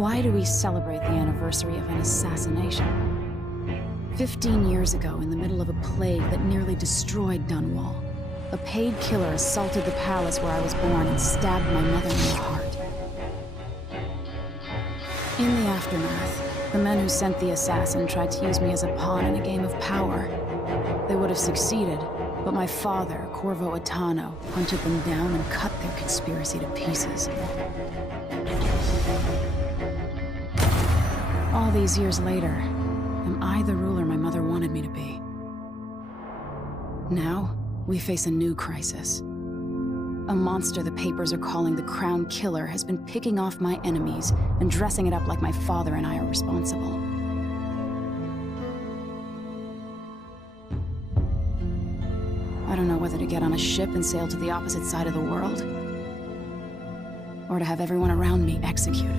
Why do we celebrate the anniversary of an assassination? 15 years ago, in the middle of a plague that nearly destroyed Dunwall, a paid killer assaulted the palace where I was born and stabbed my mother in the heart. In the aftermath, the men who sent the assassin tried to use me as a pawn in a game of power. They would have succeeded, but my father, Corvo Attano, hunted them down and cut their conspiracy to pieces. All these years later, am I the ruler my mother wanted me to be? Now, we face a new crisis. A monster the papers are calling the Crown Killer has been picking off my enemies and dressing it up like my father and I are responsible. I don't know whether to get on a ship and sail to the opposite side of the world, or to have everyone around me executed.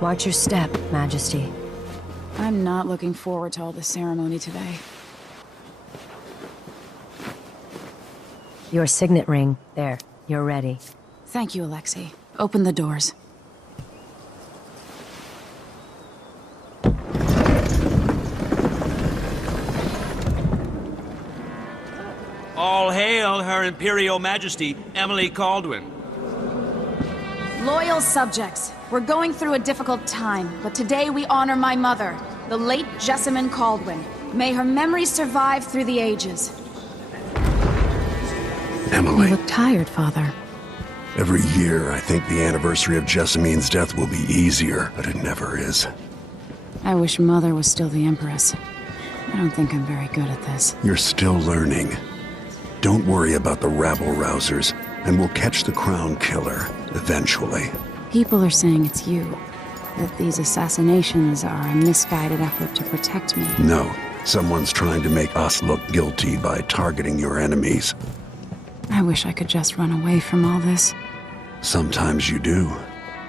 Watch your step, Majesty. I'm not looking forward to all the ceremony today. Your signet ring. There. You're ready. Thank you, Alexei. Open the doors. All hail Her Imperial Majesty, Emily Caldwin. Loyal subjects, we're going through a difficult time, but today we honor my mother, the late Jessamine Caldwin. May her memory survive through the ages. Emily. You look tired, Father. Every year, I think the anniversary of Jessamine's death will be easier, but it never is. I wish Mother was still the Empress. I don't think I'm very good at this. You're still learning. Don't worry about the rabble-rousers, and we'll catch the Crown Killer, eventually. People are saying it's you. That these assassinations are a misguided effort to protect me. No. Someone's trying to make us look guilty by targeting your enemies. I wish I could just run away from all this. Sometimes you do.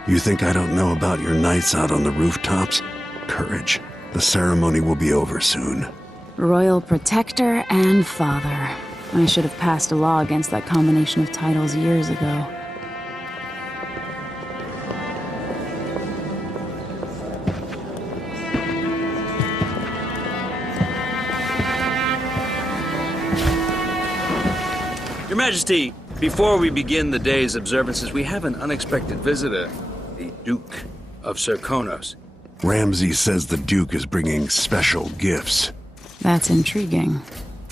You think I don't know about your nights out on the rooftops? Courage. The ceremony will be over soon. Royal Protector and Father. I should have passed a law against that combination of titles years ago. Your Majesty, before we begin the day's observances, we have an unexpected visitor, the Duke of Serkonos. Ramsay says the Duke is bringing special gifts. That's intriguing.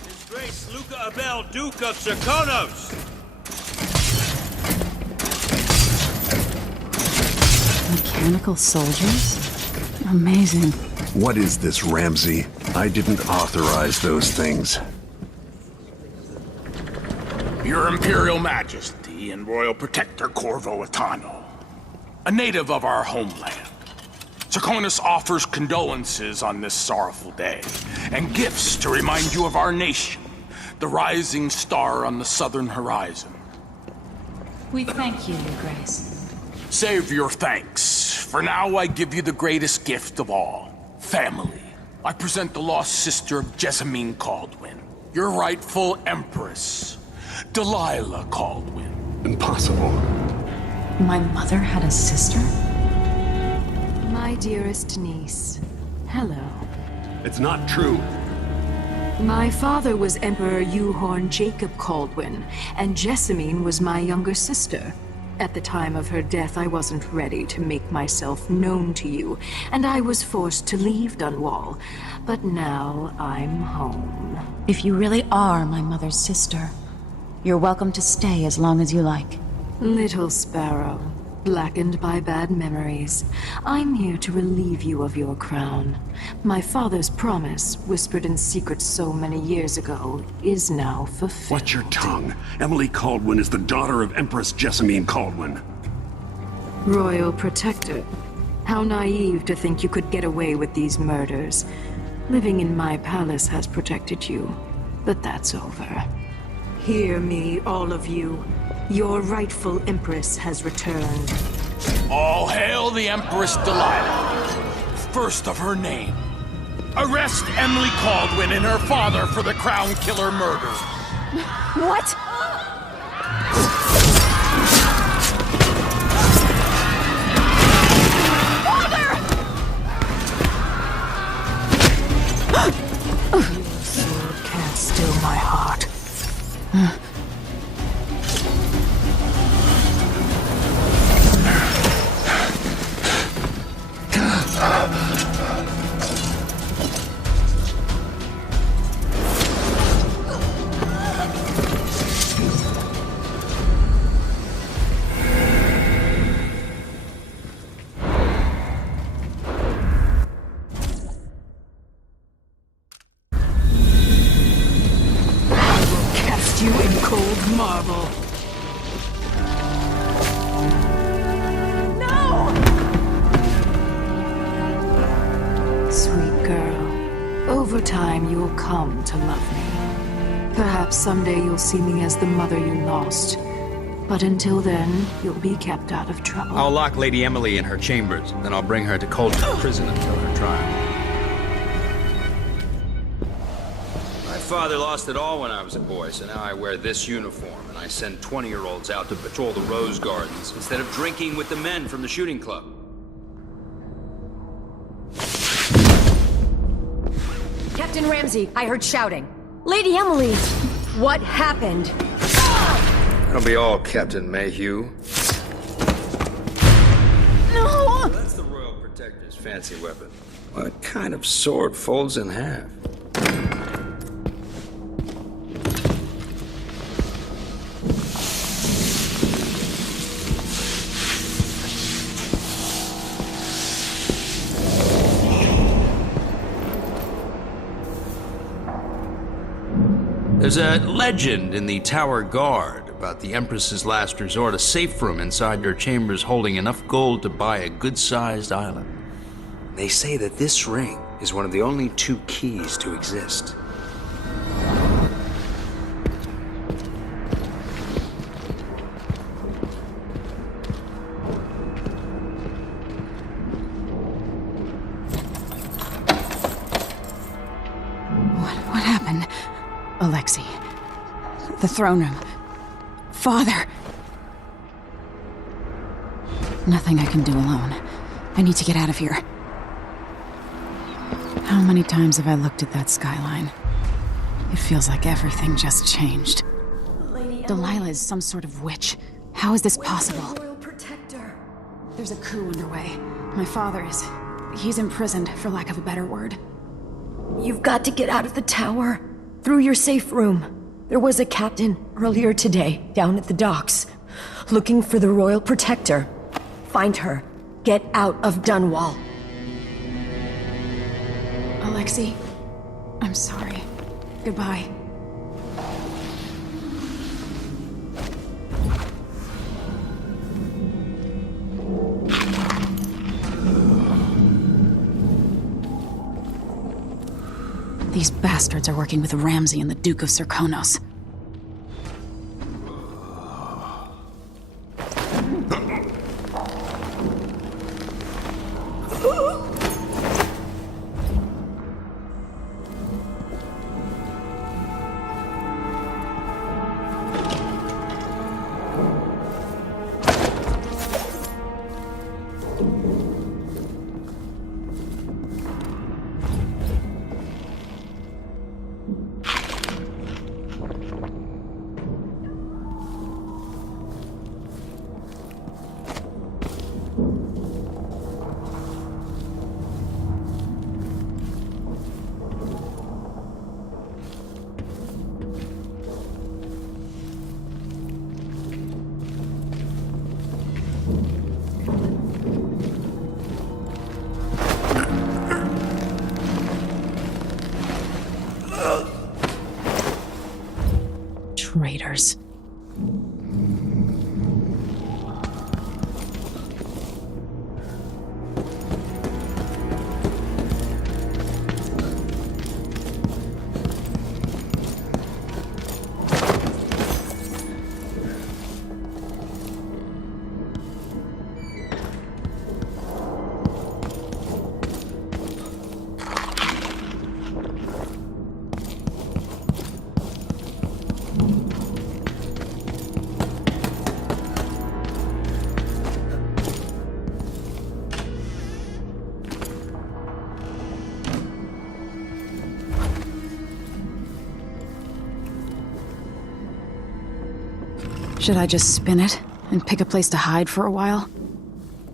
His Grace Luca Abel, Duke of Serkonos! Mechanical soldiers? Amazing. What is this, Ramsay? I didn't authorize those things. Your Imperial Majesty and Royal Protector Corvo Attano, a native of our homeland. Serkonos offers condolences on this sorrowful day, and gifts to remind you of our nation, the rising star on the southern horizon. We thank you, Your Grace. Save your thanks. For now, I give you the greatest gift of all, family. I present the lost sister of Jessamine Caldwin, your rightful Empress, Delilah Caldwin. Impossible. My mother had a sister? My dearest niece, hello. It's not true. My father was Emperor Euhorn Jacob Caldwin, and Jessamine was my younger sister. At the time of her death, I wasn't ready to make myself known to you, and I was forced to leave Dunwall. But now I'm home. If you really are my mother's sister, you're welcome to stay as long as you like. Little sparrow, blackened by bad memories, I'm here to relieve you of your crown. My father's promise, whispered in secret so many years ago, is now fulfilled. Watch your tongue. Emily Caldwin is the daughter of Empress Jessamine Caldwin. Royal Protector, how naive to think you could get away with these murders. Living in my palace has protected you, but that's over. Hear me, all of you. Your rightful Empress has returned. All hail the Empress Delilah, first of her name. Arrest Emily Caldwin and her father for the Crown Killer murder. What? Sword can't still my heart. Cast you in cold marble. Sweet girl, over time you'll come to love me. Perhaps someday you'll see me as the mother you lost. But until then, you'll be kept out of trouble. I'll lock Lady Emily in her chambers, then I'll bring her to Coldstream Prison until her trial. My father lost it all when I was a boy, so now I wear this uniform, and I send 20-year-olds out to patrol the rose gardens instead of drinking with the men from the shooting club. Captain Ramsey, I heard shouting. Lady Emily! What happened? That'll be all, Captain Mayhew. No! That's the Royal Protector's fancy weapon. What kind of sword folds in half? There's a legend in the Tower Guard about the Empress's last resort, a safe room inside your chambers holding enough gold to buy a good-sized island. They say that this ring is one of the only 2 keys to exist. What happened? Alexei. The throne room. Father. Nothing I can do alone. I need to get out of here. How many times have I looked at that skyline? It feels like everything just changed. Delilah is some sort of witch. How is this possible? Royal Protector. There's a coup underway. My father is... he's imprisoned, for lack of a better word. You've got to get out of the tower. Through your safe room. There was a captain earlier today down at the docks, looking for the Royal Protector. Find her. Get out of Dunwall. Alexei, I'm sorry. Goodbye. These bastards are working with Ramsey and the Duke of Serkonos. Traitors. Should I just spin it and pick a place to hide for a while?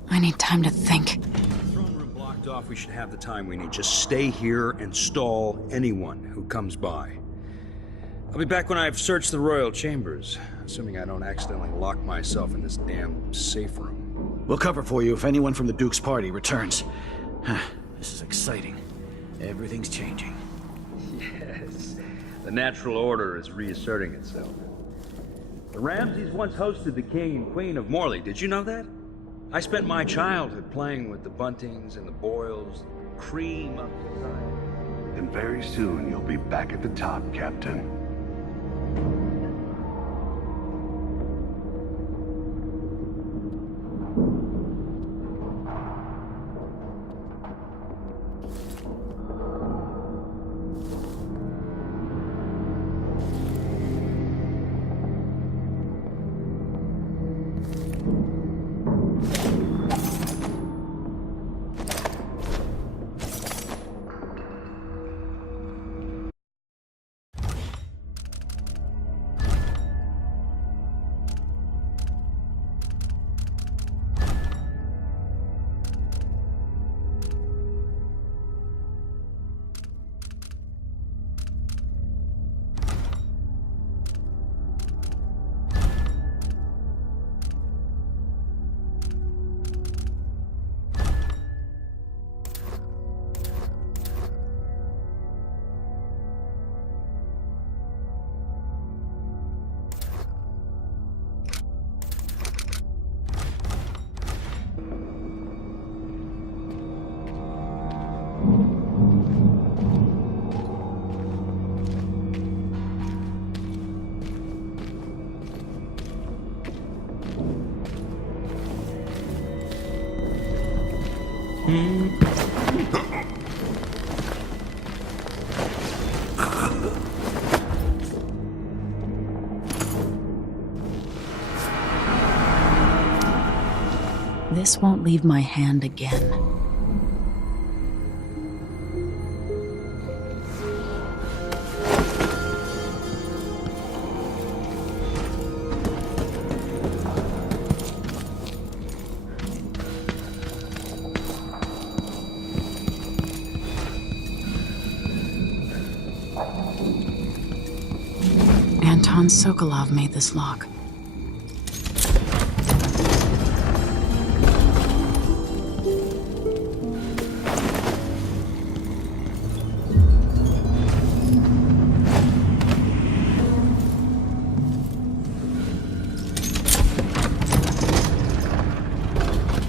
I need time to think. Throne room blocked off, we should have the time we need. Just stay here and stall anyone who comes by. I'll be back when I've searched the royal chambers, assuming I don't accidentally lock myself in this damn safe room. We'll cover for you if anyone from the Duke's party returns. This is exciting. Everything's changing. Yes, the natural order is reasserting itself. The Ramseys once hosted the king and queen of Morley, did you know that? I spent my childhood playing with the Buntings and the Boyles, cream of society. And very soon you'll be back at the top, Captain. This won't leave my hand again. Anton Sokolov made this lock.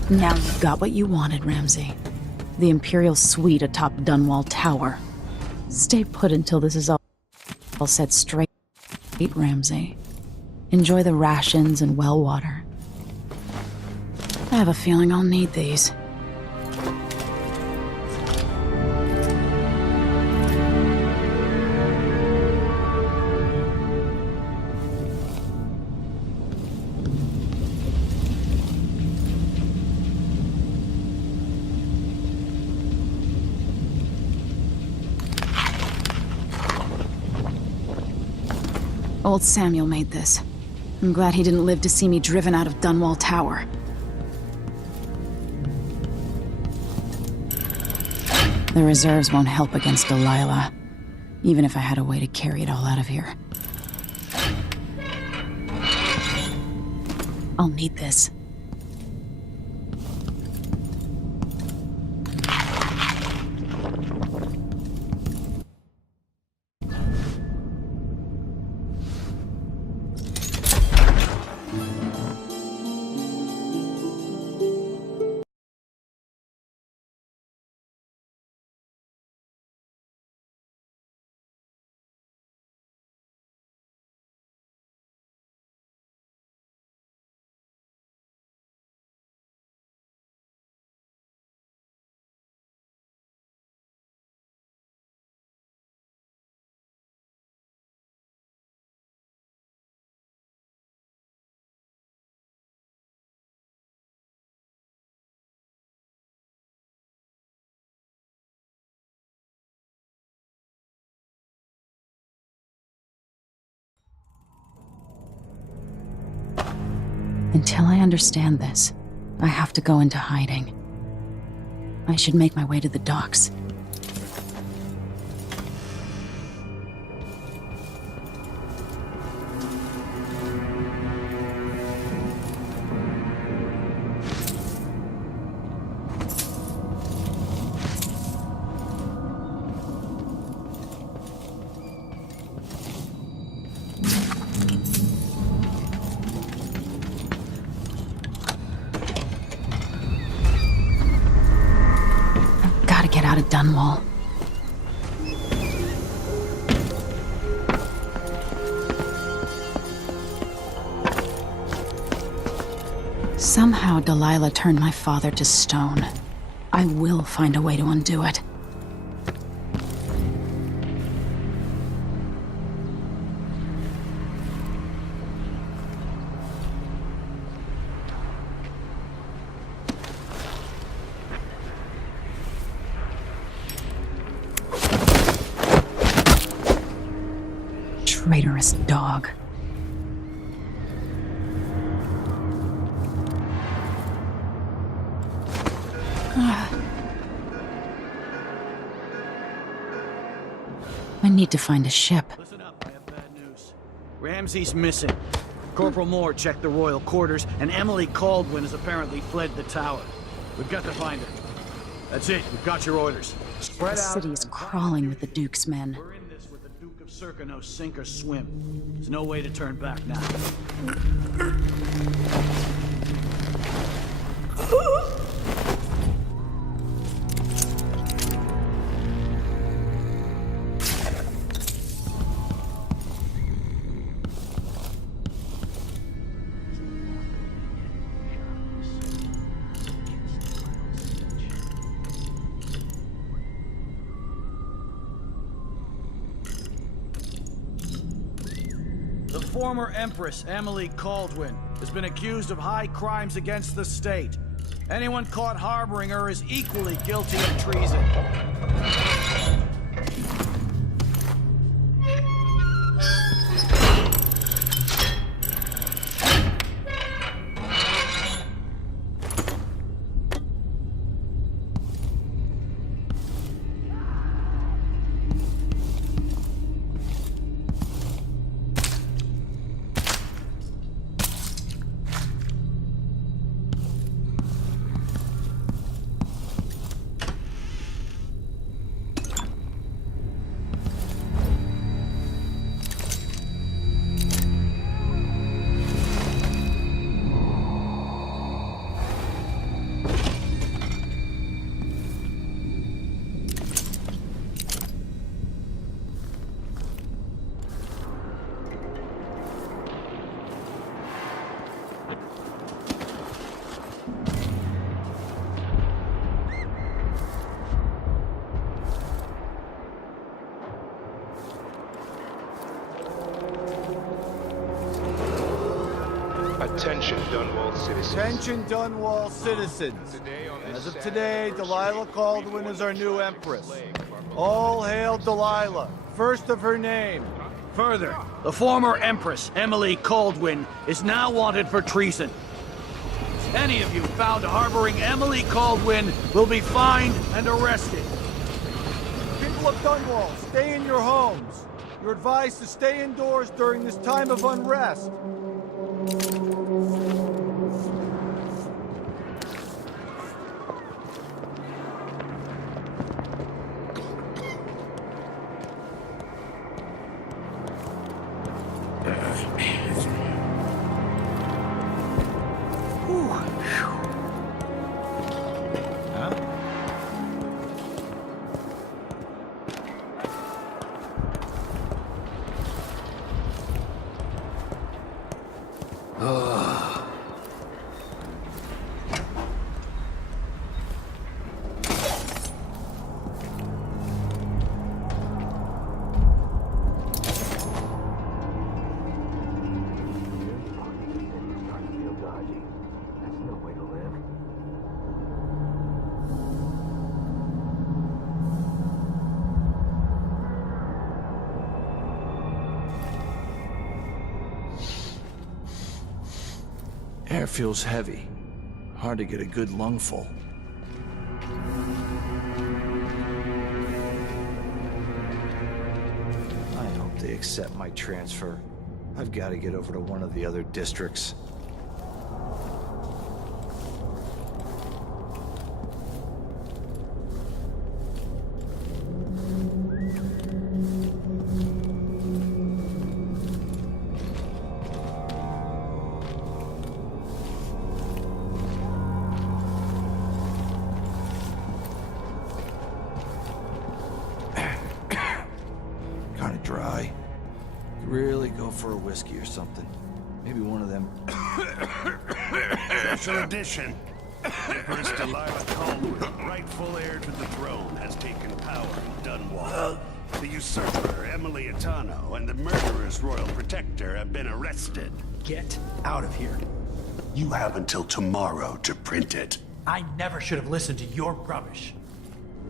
Now you've got what you wanted, Ramsey. The Imperial suite atop Dunwall Tower. Stay put until this is all set straight, Ramsey. Enjoy the rations and well water. I have a feeling I'll need these. Old Samuel made this. I'm glad he didn't live to see me driven out of Dunwall Tower. The reserves won't help against Delilah, even if I had a way to carry it all out of here. I'll need this. Until I understand this, I have to go into hiding. I should make my way to the docks. Get out of Dunwall. Somehow Delilah turned my father to stone. I will find a way to undo it. Traitorous dog. I need to find a ship. Listen up, I have bad news. Ramsey's missing. Corporal Moore checked the royal quarters, and Emily Caldwin has apparently fled the tower. We've got to find her. That's it, we've got your orders. Spread The out. city is crawling with the Duke's men. We're in this with the Duke of Circano, sink or swim. There's no way to turn back now. The former Empress, Emily Caldwin, has been accused of high crimes against the state. Anyone caught harboring her is equally guilty of treason. Attention, Dunwall citizens. Attention, Dunwall citizens. As of today, Delilah Caldwin is our new Empress. All hail Delilah, first of her name. Further, the former Empress, Emily Caldwin, is now wanted for treason. Any of you found harboring Emily Caldwin will be fined and arrested. People of Dunwall, stay in your homes. You're advised to stay indoors during this time of unrest. Air feels heavy. Hard to get a good lungful. I hope they accept my transfer. I've got to get over to one of the other districts. Kinda dry. Could really go for a whiskey or something. Maybe one of them. Special edition. Empress Delilah Caldwell, rightful heir to the throne, has taken power in Dunwall. The usurper, Emily Atano, and the murderous royal protector have been arrested. Get out of here. You have until tomorrow to print it. I never should have listened to your rubbish.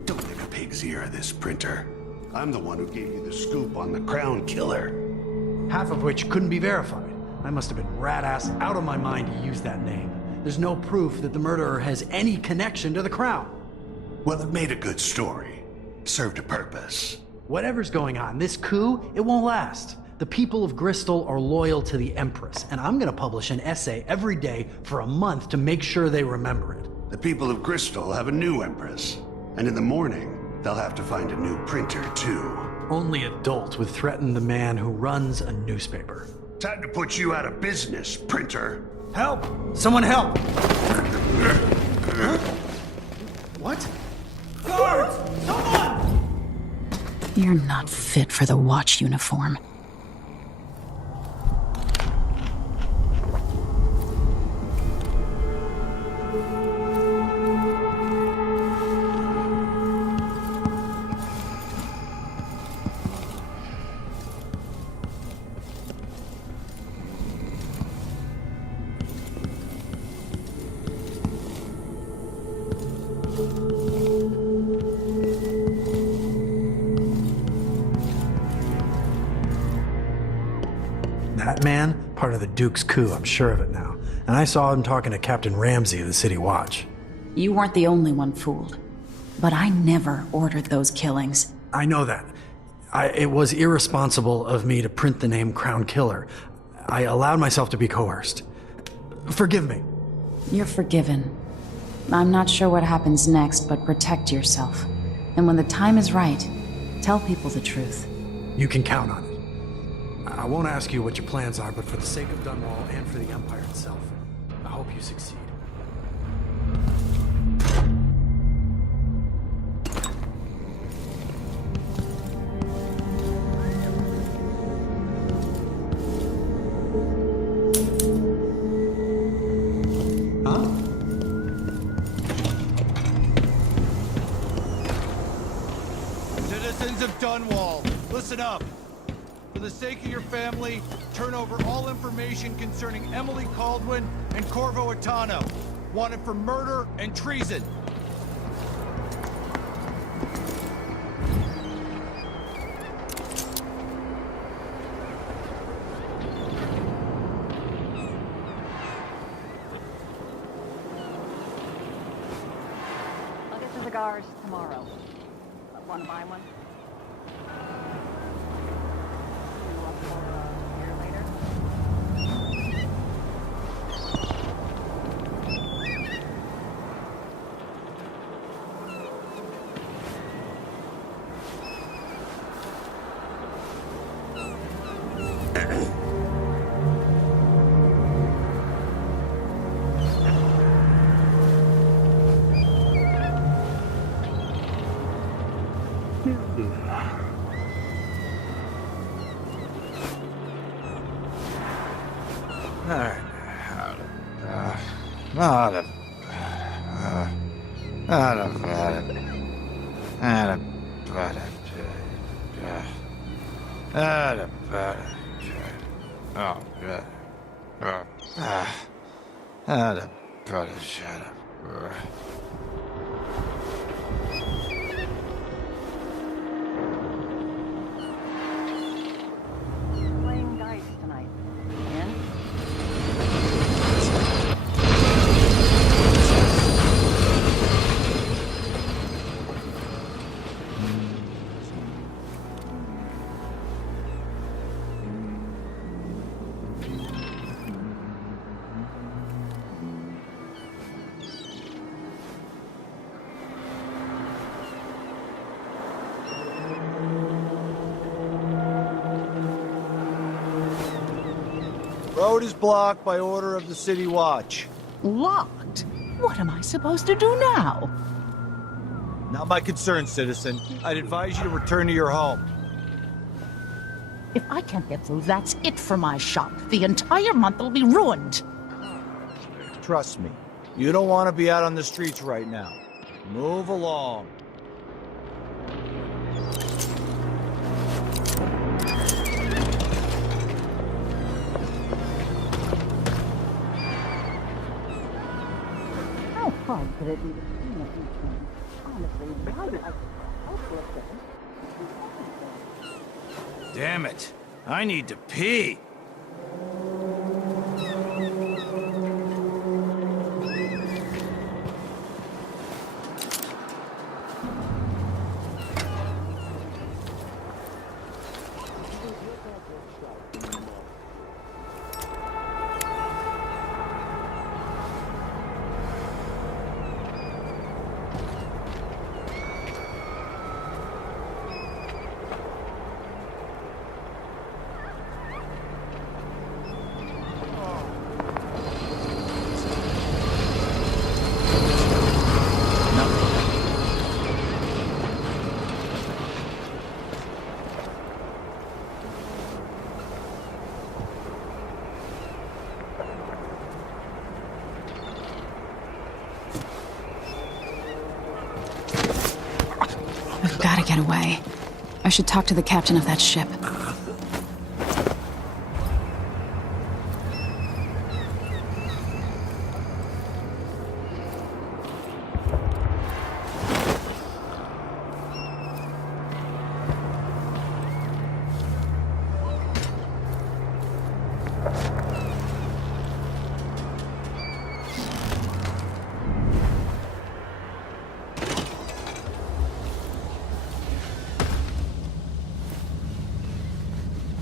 Don't make a pig's ear of this, printer. I'm the one who gave you the scoop on the Crown Killer. Half of which couldn't be verified. I must have been rat-ass out of my mind to use that name. There's no proof that the murderer has any connection to the Crown. Well, it made a good story. Served a purpose. Whatever's going on, this coup, it won't last. The people of Bristol are loyal to the Empress, and I'm gonna publish an essay every day for a month to make sure they remember it. The people of Bristol have a new Empress. And in the morning, they'll have to find a new printer, too. Only adults would threaten the man who runs a newspaper. Time to put you out of business, printer. Help! Someone help! What? Guards! Someone! You're not fit for the watch uniform. That man, part of the Duke's coup, I'm sure of it now. And I saw him talking to Captain Ramsey of the City Watch. You weren't the only one fooled. But I never ordered those killings. I know that. It was irresponsible of me to print the name Crown Killer. I allowed myself to be coerced. Forgive me. You're forgiven. I'm not sure what happens next, but protect yourself. And when the time is right, tell people the truth. You can count on it. I won't ask you what your plans are, but for the sake of Dunwall and for the Empire itself, I hope you succeed. Citizens of Dunwall, listen up. For the sake of your family, turn over all information concerning Emily Caldwin and Corvo Atano, wanted for murder and treason. I'll get the cigars tomorrow. Want to buy one? Playing dice tonight. In? Road is blocked by order of the City Watch. Locked? What am I supposed to do now? Not my concern, citizen. I'd advise you to return to your home. If I can't get through, that's it for my shop. The entire month will be ruined. Trust me, you don't want to be out on the streets right now. Move along. How hard could it be to clean up these things? Honestly, why do I help with them? Damn it. I need to pee. I've got to get away. I should talk to the captain of that ship.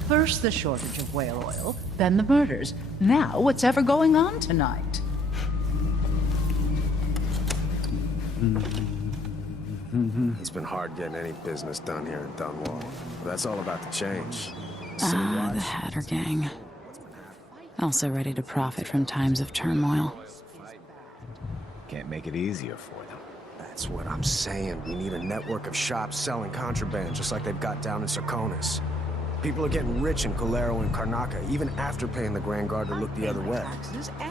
First the shortage of whale oil, then the murders. Now what's ever going on tonight? It's been hard getting any business done here in Dunwall. But that's all about to change. Ah, the Hatter Gang. Also ready to profit from times of turmoil. Can't make it easier for them. That's what I'm saying. We need a network of shops selling contraband, just like they've got down in Serconis. People are getting rich in Colero and Karnaca, even after paying the Grand Guard to look the other way.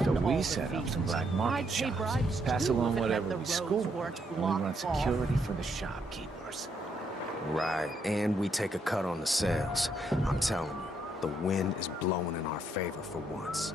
So we set up some black market shops, pass along whatever we score, and we run security for the shopkeepers. Right, and we take a cut on the sales. I'm telling you, the wind is blowing in our favor for once.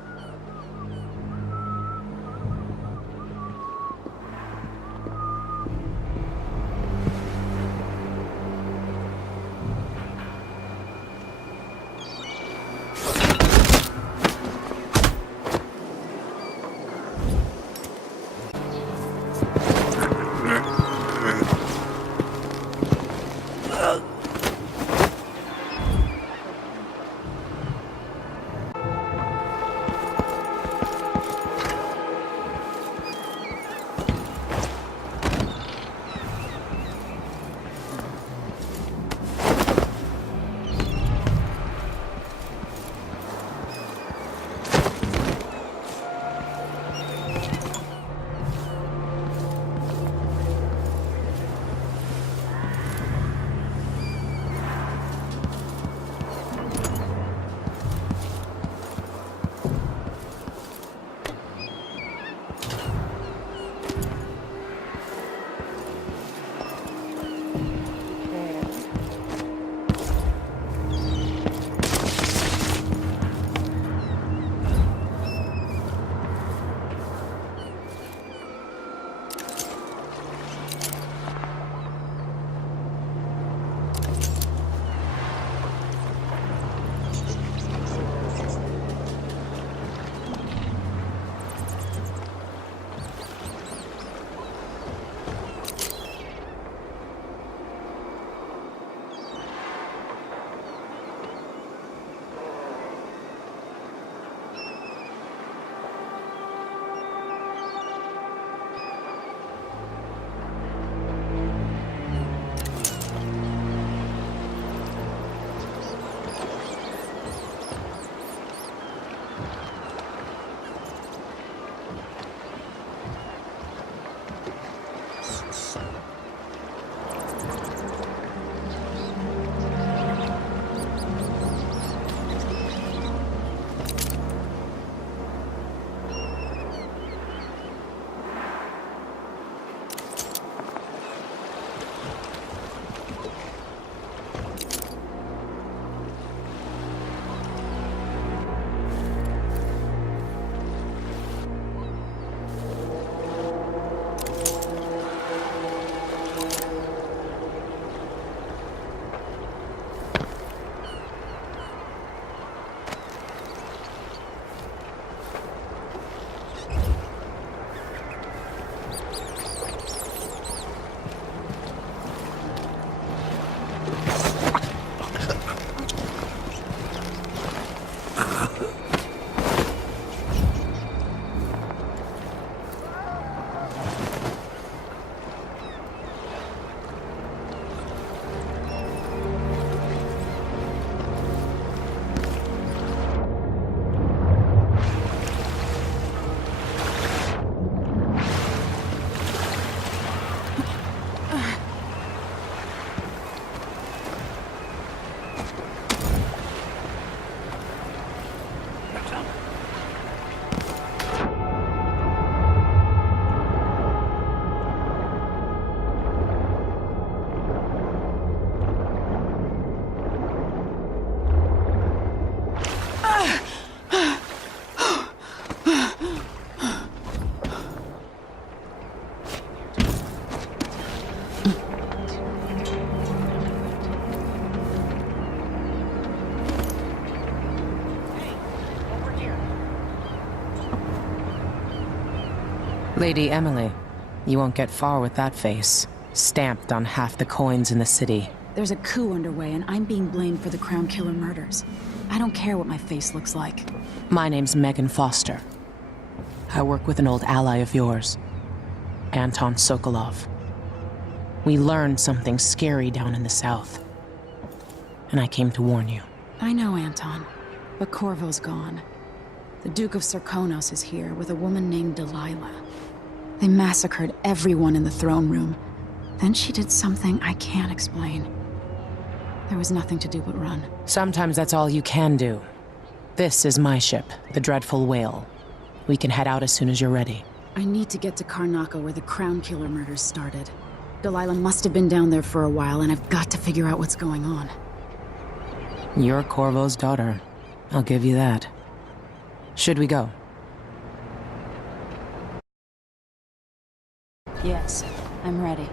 Lady Emily, you won't get far with that face. Stamped on half the coins in the city. There's a coup underway, and I'm being blamed for the Crown Killer murders. I don't care what my face looks like. My name's Megan Foster. I work with an old ally of yours, Anton Sokolov. We learned something scary down in the south, and I came to warn you. I know, Anton, but Corvo's gone. The Duke of Serkonos is here with a woman named Delilah. They massacred everyone in the throne room. Then she did something I can't explain. There was nothing to do but run. Sometimes that's all you can do. This is my ship, the Dreadful Whale. We can head out as soon as you're ready. I need to get to Karnaca where the Crown Killer murders started. Delilah must have been down there for a while, and I've got to figure out what's going on. You're Corvo's daughter. I'll give you that. Should we go? Yes, I'm ready.